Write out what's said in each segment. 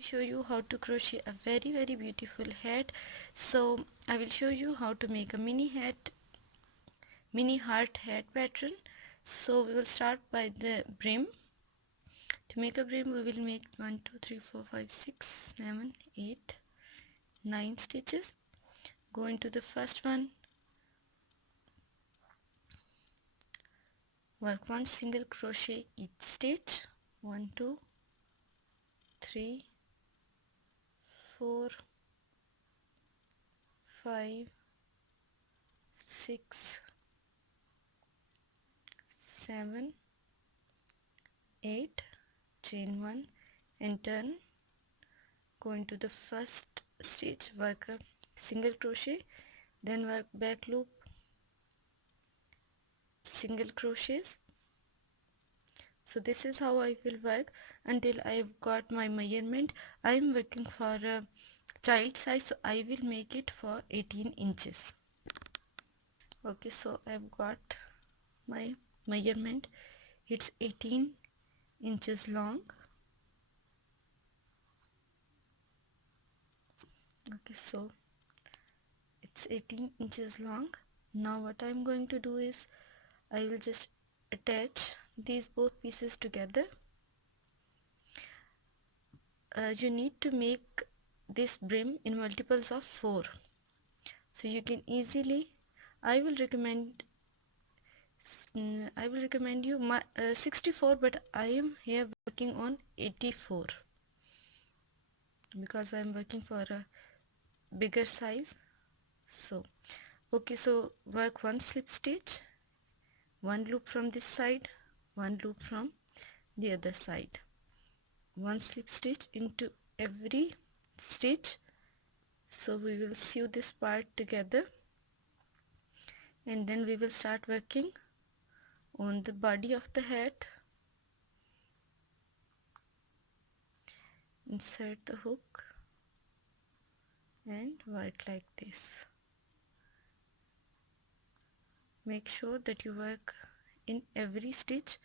Show you how to crochet a very beautiful hat. So I will show you how to make a mini heart hat pattern. So we will start by the brim. To make a brim we will make 1 2 3 4 5 6 7 8 9 stitches. Go into the first one, work 1 single crochet each stitch. 1 2 3 4 5 6 7 8, chain 1 and turn. Go into the first stitch, work a single crochet, then work back loop, single crochets. So this is how I will work until I've got my measurement. I am working for a child size, so I will make it for 18 inches. Okay, so I've got my measurement. It's 18 inches long. Okay, so it's 18 inches long. Now what I'm going to do is I will just attach these both pieces together. You need to make this brim in multiples of 4, so you can easily, I will recommend you 64, but I am here working on 84 because I am working for a bigger size. So okay, so work 1 slip stitch, 1 loop from this side, 1 loop from the other side, 1 slip stitch into every stitch. So we will sew this part together and then we will start working on the body of the hat. Insert the hook and work like this. Make sure that you work in every stitch.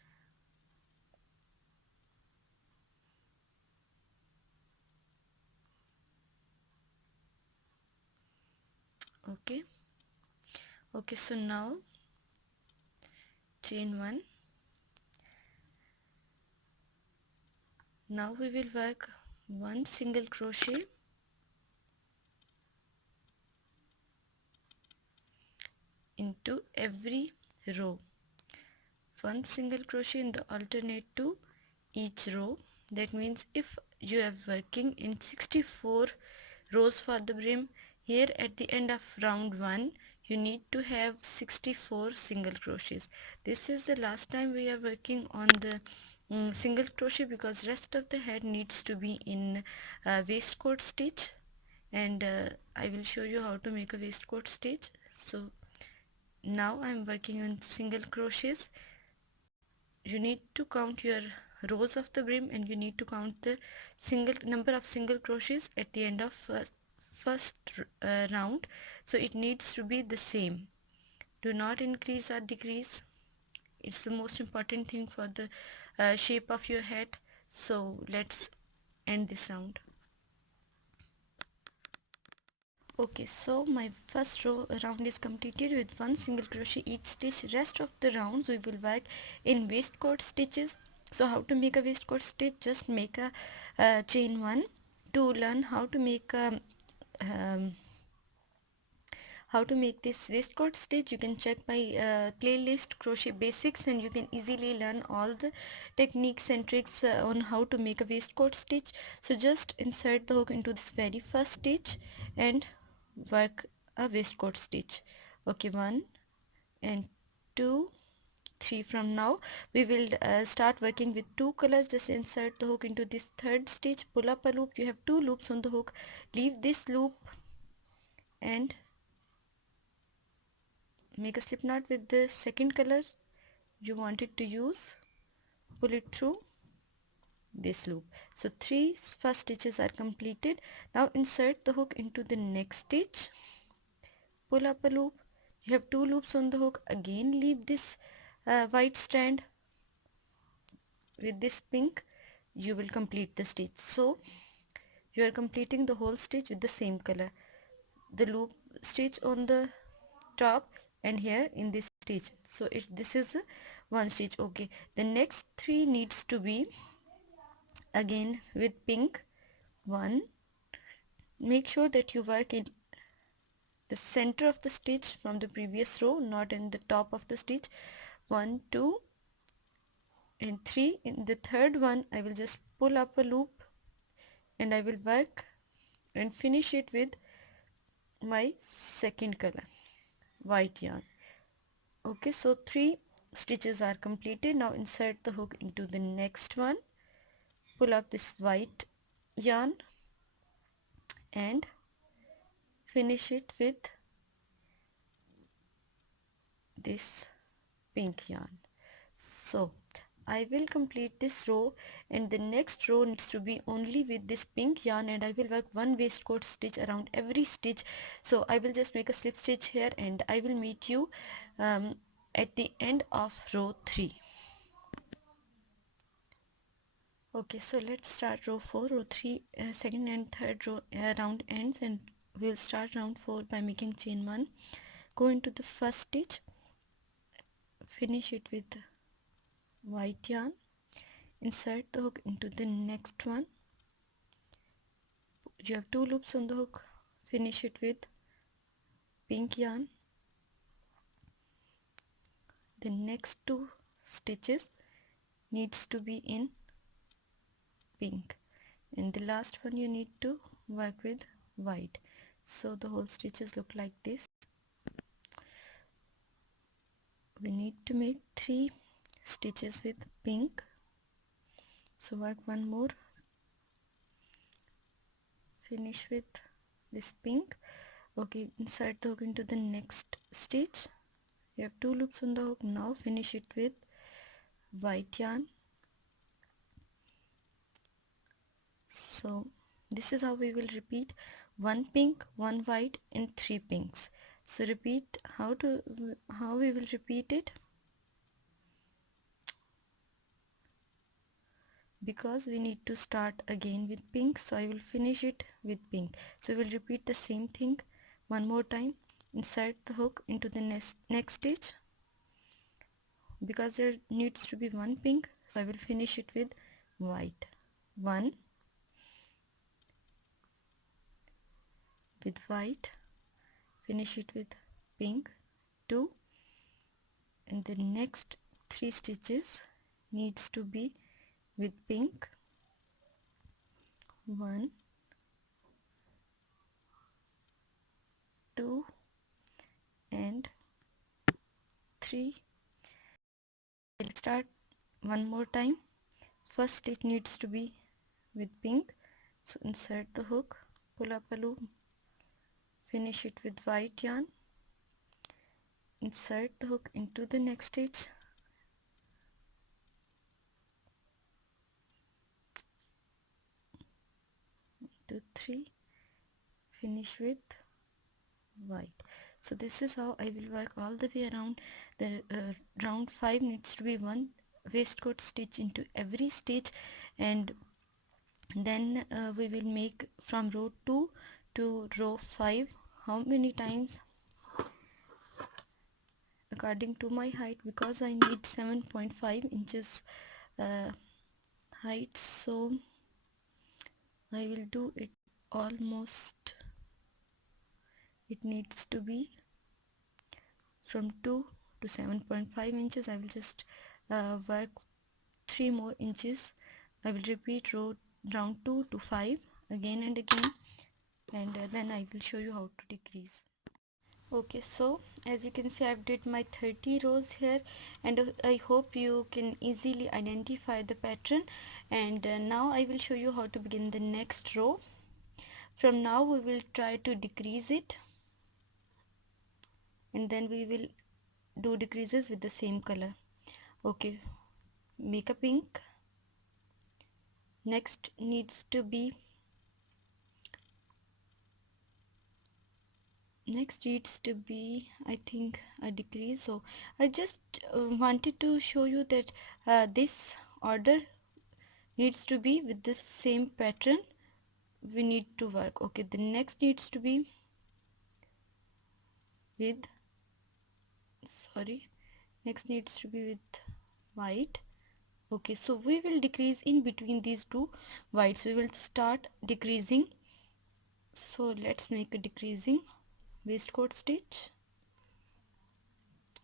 Okay, so now chain 1. Now we will work 1 single crochet into every row, 1 single crochet in the alternate to each row. That means if you are working in 64 rows for the brim, here at the end of round 1 you need to have 64 single crochets. This is the last time we are working on the single crochet, because rest of the head needs to be in waistcoat stitch, and I will show you how to make a waistcoat stitch. So now I am working on single crochets. You need to count your rows of the brim and you need to count the number of single crochets at the end of first round, so it needs to be the same. Do not increase or decrease. It's the most important thing for the shape of your head. So let's end this round. Okay, so my first round is completed with 1 single crochet each stitch. Rest of the rounds we will work in waistcoat stitches. So how to make a waistcoat stitch? Just make a chain 1. To learn how to make um, how to make this waistcoat stitch, you can check my playlist crochet basics, and you can easily learn all the techniques and tricks on how to make a waistcoat stitch. So just insert the hook into this very first stitch and work a waistcoat stitch. Okay, 1 and 2 3. From now we will start working with 2 colors. Just insert the hook into this third stitch, pull up a loop. You have 2 loops on the hook. Leave this loop and make a slip knot with the second color you wanted to use. Pull it through this loop. So 3 first stitches are completed. Now insert the hook into the next stitch, pull up a loop. You have 2 loops on the hook. Again leave this white strand. With this pink you will complete the stitch. So you are completing the whole stitch with the same color, the loop stitch on the top and here in this stitch. So this is one stitch. Okay, the next three needs to be again with pink. One, make sure that you work in the center of the stitch from the previous row, not in the top of the stitch. 1, 2 and 3. In the third one I will just pull up a loop and I will work and finish it with my second color, white yarn. Okay, so 3 stitches are completed. Now insert the hook into the next one, pull up this white yarn and finish it with this pink yarn. So I will complete this row and the next row needs to be only with this pink yarn, and I will work one waistcoat stitch around every stitch. So I will just make a slip stitch here and I will meet you at the end of row 3. Okay, so let's start row 4. Row 3 second and third row round ends, and we'll start round 4 by making chain 1. Go into the first stitch, finish it with white yarn, insert the hook into the next one. You have 2 loops on the hook, finish it with pink yarn. The next 2 stitches needs to be in pink, and the last one you need to work with white. So the whole stitches look like this. We need to make 3 stitches with pink, so work one more, finish with this pink. Okay, insert the hook into the next stitch. You have 2 loops on the hook. Now finish it with white yarn. So this is how we will repeat: 1 pink, 1 white and 3 pinks. So repeat how we will repeat it, because we need to start again with pink, so I will finish it with pink. So we'll repeat the same thing one more time. Insert the hook into the next stitch. Because there needs to be 1 pink, so I will finish it with white. 1 with white, finish it with pink. 2, and the next 3 stitches needs to be with pink. 1, 2 and 3. Let's start one more time. First stitch needs to be with pink, so insert the hook, pull up a loop, finish it with white yarn, insert the hook into the next stitch, 2, 3, finish with white. So this is how I will work all the way around. The round 5 needs to be 1 waistcoat stitch into every stitch, and then we will make from row 2 to row 5 how many times according to my height, because I need 7.5 inches height, so I will do it almost, it needs to be from 2 to 7.5 inches. I will just work 3 more inches. I will repeat round 2 to 5 again and again, and then I will show you how to decrease. Okay, so as you can see, I've did my 30 rows here, and I hope you can easily identify the pattern. And now I will show you how to begin the next row. From now we will try to decrease it, and then we will do decreases with the same color. Okay, make a pink. Next needs to be I think a decrease. So I just wanted to show you that this order needs to be with the same pattern we need to work. Okay, the next needs to be with next needs to be with white. Okay, so we will decrease in between these two whites. We will start decreasing. So let's make a decreasing waistcoat stitch.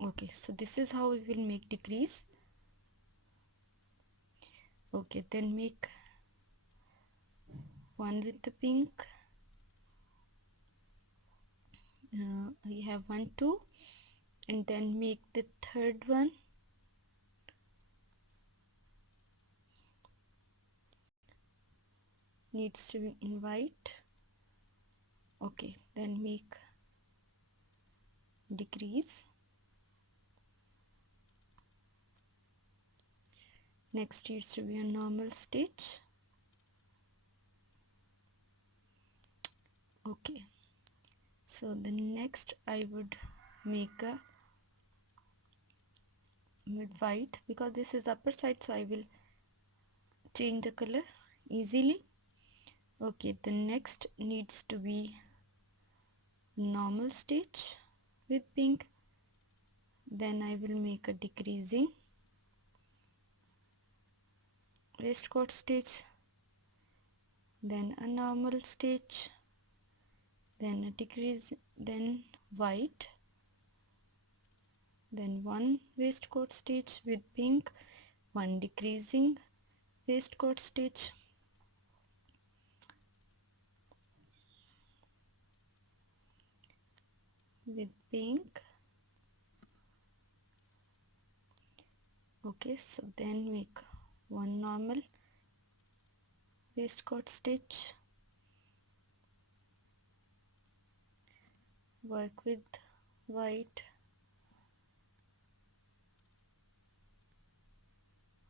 Okay, so this is how we will make decrease. Okay, then make one with the pink. We have 1 2, and then make the third one. Needs to be in white. Okay, then make decrease. Next needs to be a normal stitch. Okay, so the next I would make a with white, because this is the upper side, so I will change the color easily. Okay, the next needs to be normal stitch with pink. Then I will make a decreasing waistcoat stitch, then a normal stitch, then a decrease, then white, then one waistcoat stitch with pink, one decreasing waistcoat stitch, with pink. Okay, so then make one normal waistcoat stitch, work with white.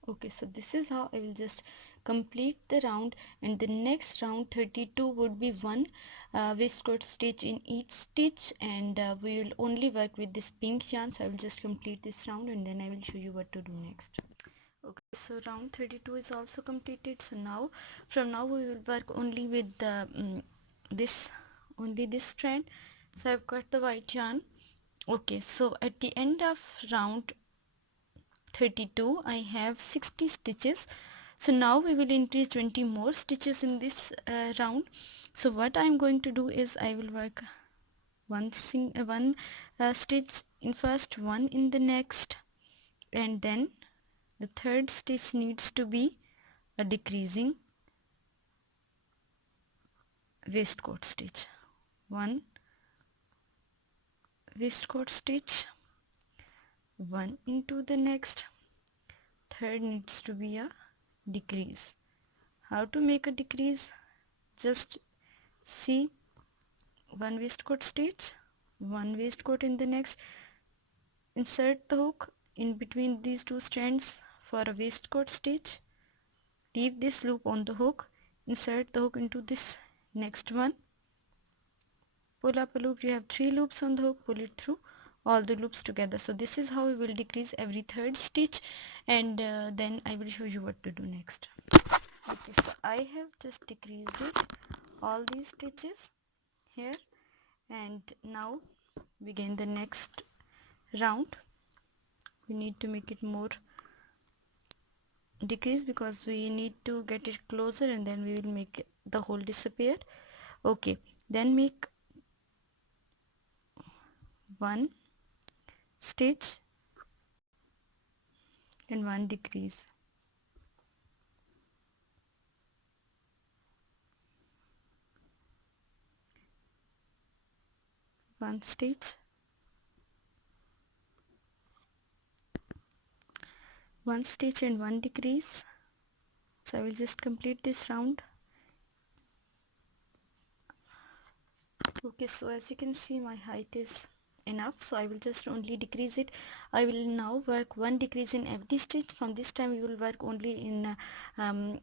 Okay, so this is how I will just complete the round, and the next round 32 would be one waistcoat stitch in each stitch, and we will only work with this pink yarn. So I will just complete this round and then I will show you what to do next. Okay, so round 32 is also completed. So now from now we will work only with the this strand. So I've got the white yarn. Okay, so at the end of round 32 I have 60 stitches. So now we will increase 20 more stitches in this round. So what I am going to do is I will work one stitch in first, one in the next, and then the third stitch needs to be a decreasing waistcoat stitch. One waistcoat stitch, one into the next, third needs to be a decrease. How to make a decrease? Just see, one waistcoat stitch, one waistcoat in the next, insert the hook in between these two strands for a waistcoat stitch, leave this loop on the hook, insert the hook into this next one, pull up a loop. You have 3 loops on the hook, pull it through all the loops together. So this is how we will decrease every third stitch, and then I will show you what to do next. Okay, so I have just decreased it, all these stitches here, and now begin the next round. We need to make it more decrease because we need to get it closer, and then we will make the hole disappear. Okay, then make one stitch and one decrease, one stitch, one stitch and one decrease. So I will just complete this round. Okay, so as you can see my height is enough, so I will just only decrease it. I will now work one decrease in every stitch. From this time we will work only in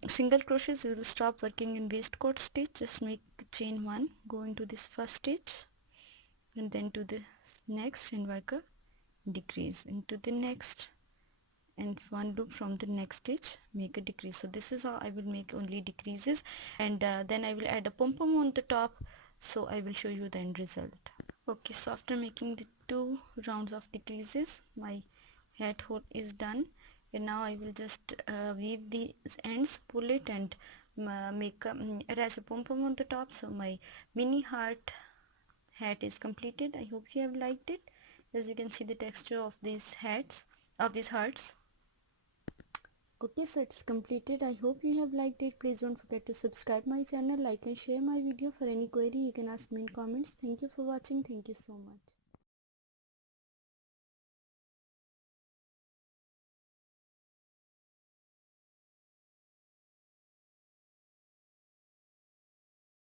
single crochets. We will stop working in waistcoat stitch. Just make chain 1, go into this first stitch and then to the next and work a decrease, into the next and 1 loop from the next stitch, make a decrease. So this is how I will make only decreases, and then I will add a pom pom on the top, so I will show you the end result. Okay, so after making the 2 rounds of decreases, my hat hole is done, and now I will just weave the ends, pull it, and attach a pom pom on the top. So my mini heart hat is completed. I hope you have liked it. As you can see the texture of these hearts. Okay, so it's completed. I hope you have liked it. Please don't forget to subscribe my channel, like and share my video. For any query you can ask me in comments. Thank you for watching. Thank you so much.